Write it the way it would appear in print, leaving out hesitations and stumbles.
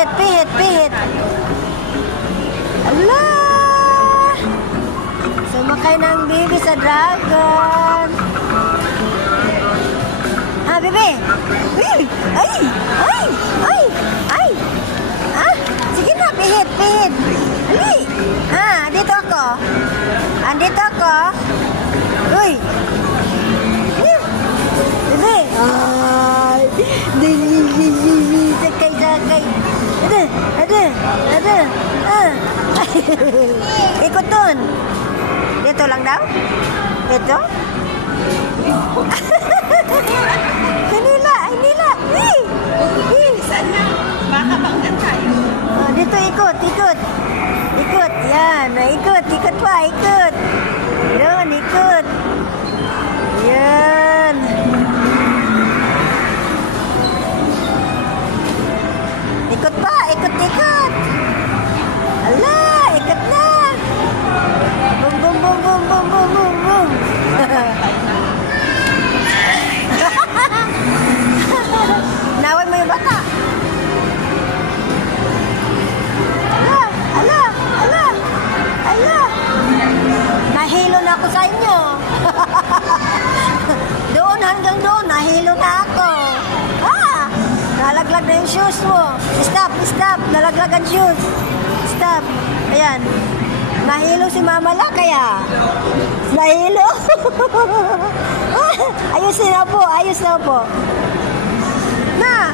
Pihit. Ala! Sumakay ng baby sa dragon. Ha, bebe? Ay! Ah, sige na, pihit. Ali! Ha, dito ako. Andito ako. Uy! Bebe! Ay! Sakay. Ada. Ikot dun. Dito lang daw? Dito? Nila. Sana, baka banggan tayo. Dito ikot. Yan, ikot pa. Doon, ikot. Yan. Ikot pa, ikot. Ala, ikot na. Boom. Naway mo yung bata. Ala. Nahilo na ako sa inyo. Doon hanggang doon, nahilo na ako. Nalaglag na yung shoes mo. Stop. Nalaglag ang shoes. Stop. Ayan. Nahilo si Mama la kaya. Nahilo. Ayos na po. Na.